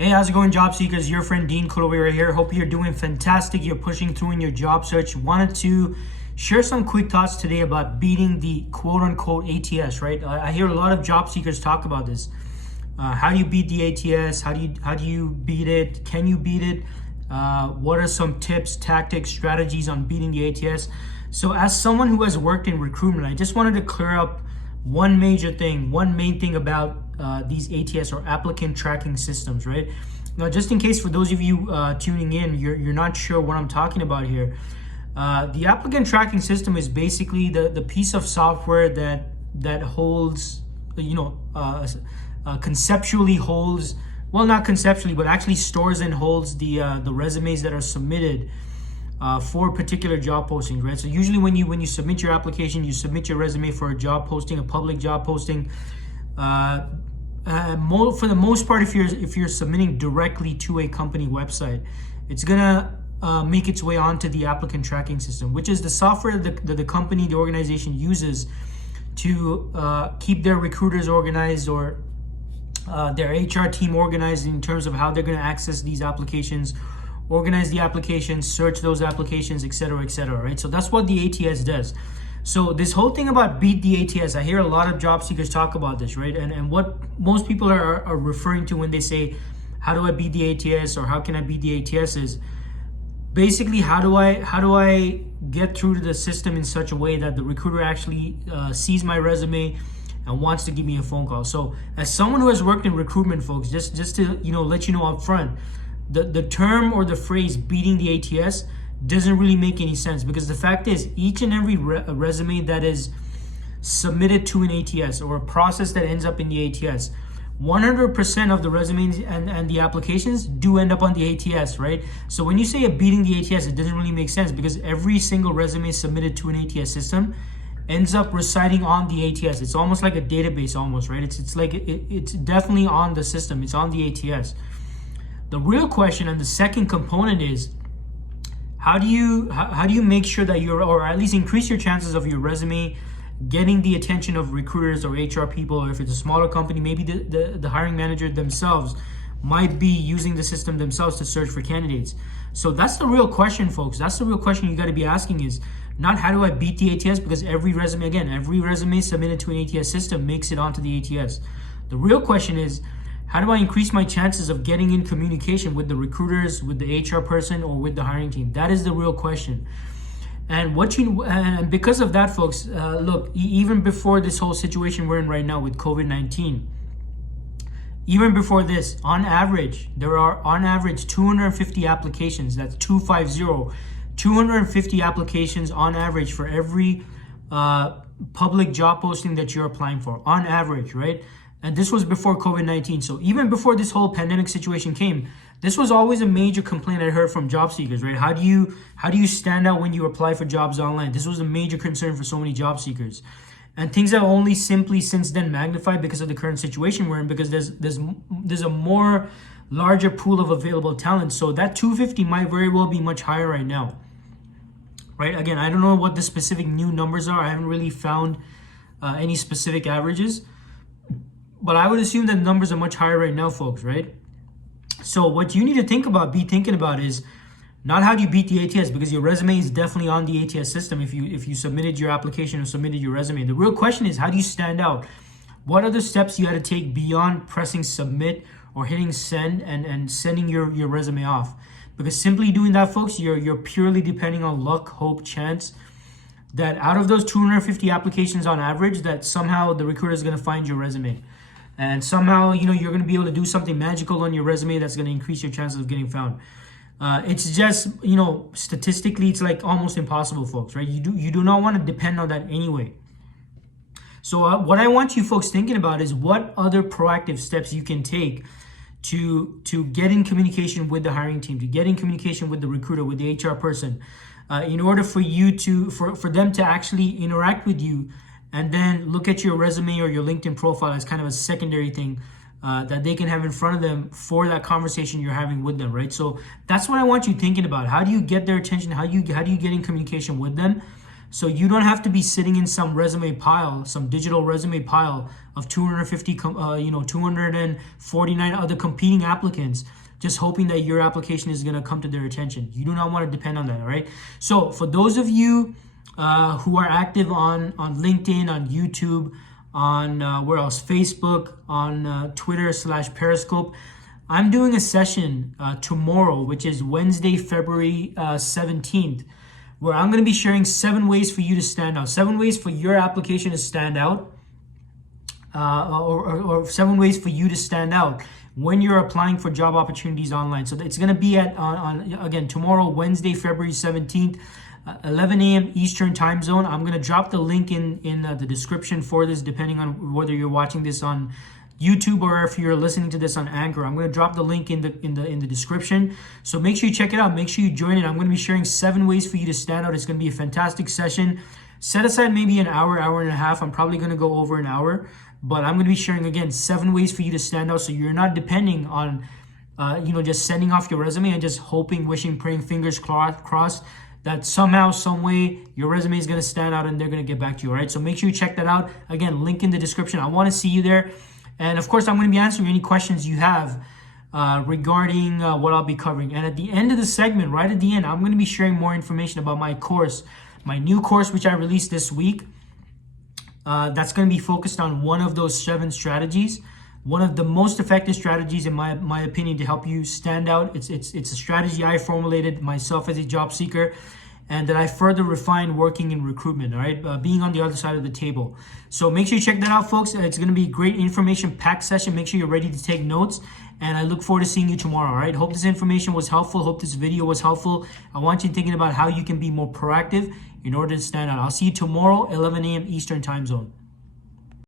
Hey, how's it going, job seekers? Your friend Dean Kulovera here. Hope you're doing fantastic. You're pushing through in your job search. Wanted to share some quick thoughts today about beating the quote-unquote ATS. Right? I hear a lot of job seekers talk about this. How do you beat the ATS? How do you beat it? Can you beat it? What are some tips, tactics, strategies on beating the ATS? So, as someone who has worked in recruitment, I just wanted to clear up one main thing about these ATS or applicant tracking systems, right? Now, just in case for those of you tuning in, you're not sure what I'm talking about here. The applicant tracking system is basically the piece of software that holds, conceptually holds, well, not conceptually, but actually stores and holds the resumes that are submitted for a particular job posting, right? So usually when you submit your application, you submit your resume for a job posting, a public job posting. For the most part, if you're submitting directly to a company website, it's gonna make its way onto the applicant tracking system, which is the software that the company, the organization uses to keep their recruiters organized or their HR team organized in terms of how they're gonna access these applications, organize the applications, search those applications, etc., right? So that's what the ATS does. So this whole thing about beat the ATS, I hear a lot of job seekers talk about this, right? And what most people are referring to when they say, how do I beat the ATS or how can I beat the ATS is basically how do I get through to the system in such a way that the recruiter actually sees my resume and wants to give me a phone call. So as someone who has worked in recruitment, folks, just to let you know up front, the term or the phrase beating the ATS doesn't really make any sense, because the fact is each and every resume that is submitted to an ATS or a process that ends up in the ATS, 100% of the resumes and the applications do end up on the ATS, right? So when you say a beating the ATS, it doesn't really make sense, because every single resume submitted to an ATS system ends up residing on the ATS. It's almost like a database almost, right? It's definitely on the system. It's on the ATS. The real question and the second component is, how do you make sure that or at least increase your chances of your resume getting the attention of recruiters or HR people, or if it's a smaller company, maybe the hiring manager themselves might be using the system themselves to search for candidates. So that's the real question, folks. That's the real question you got to be asking, is not how do I beat the ATS, because every resume submitted to an ATS system makes it onto the ATS. The real question is, how do I increase my chances of getting in communication with the recruiters, with the HR person, or with the hiring team? That is the real question. And because of that, folks, look, even before this whole situation we're in right now with COVID-19, even before this, there are on average 250 applications. That's 250 applications on average for every public job posting that you're applying for, on average, right? And this was before COVID-19. So even before this whole pandemic situation came, this was always a major complaint I heard from job seekers, right? How do you stand out when you apply for jobs online? This was a major concern for so many job seekers. And things have only simply since then magnified because of the current situation we're in, because there's a more larger pool of available talent. So that 250 might very well be much higher right now, right? Again, I don't know what the specific new numbers are. I haven't really found any specific averages. But I would assume that the numbers are much higher right now, folks, right? So what you need to be thinking about is not how do you beat the ATS, because your resume is definitely on the ATS system if you submitted your application or submitted your resume. The real question is, how do you stand out? What are the steps you got to take beyond pressing submit or hitting send and sending your resume off? Because simply doing that, folks, you're purely depending on luck, hope, chance that out of those 250 applications on average, that somehow the recruiter is going to find your resume. And somehow, you're going to be able to do something magical on your resume that's going to increase your chances of getting found. It's just, statistically, it's like almost impossible, folks, right? You do not want to depend on that anyway. So what I want you folks thinking about is what other proactive steps you can take to get in communication with the hiring team, to get in communication with the recruiter, with the HR person, in order for them to actually interact with you, and then look at your resume or your LinkedIn profile as kind of a secondary thing that they can have in front of them for that conversation you're having with them, right? So that's what I want you thinking about. How do you get their attention? How do you get in communication with them So you don't have to be sitting in some resume pile, some digital resume pile of 249 other competing applicants, just hoping that your application is going to come to their attention. You do not want to depend on that, all right? So for those of you who are active on LinkedIn, on YouTube, on where else? Facebook, on Twitter/Periscope, I'm doing a session tomorrow, which is Wednesday, February 17th, where I'm going to be sharing 7 ways for you to stand out, 7 ways for your application to stand out, or 7 ways for you to stand out when you're applying for job opportunities online. So it's going to be again, tomorrow, Wednesday, February 17th, 11 a.m. Eastern time zone. I'm going to drop the link in the description for this, depending on whether you're watching this on YouTube or if you're listening to this on Anchor. I'm going to drop the link in the description. So make sure you check it out. Make sure you join it. I'm going to be sharing 7 ways for you to stand out. It's going to be a fantastic session. Set aside maybe an hour, hour and a half. I'm probably going to go over an hour, but I'm going to be sharing again 7 ways for you to stand out, so you're not depending on just sending off your resume and just hoping, wishing, praying, fingers crossed that somehow, some way, your resume is going to stand out and they're going to get back to you. All right. So make sure you check that out. Again, link in the description. I want to see you there. And of course, I'm going to be answering any questions you have regarding what I'll be covering. And at the end of the segment, right at the end, I'm going to be sharing more information about my course, my new course, which I released this week. That's going to be focused on one of those 7 strategies, one of the most effective strategies, in my opinion, to help you stand out. It's a strategy I formulated myself as a job seeker, and that I further refined working in recruitment, all right, being on the other side of the table. So make sure you check that out, folks. It's going to be a great information-packed session. Make sure you're ready to take notes, and I look forward to seeing you tomorrow, all right? Hope this information was helpful. Hope this video was helpful. I want you thinking about how you can be more proactive in order to stand out. I'll see you tomorrow, 11 a.m. Eastern time zone.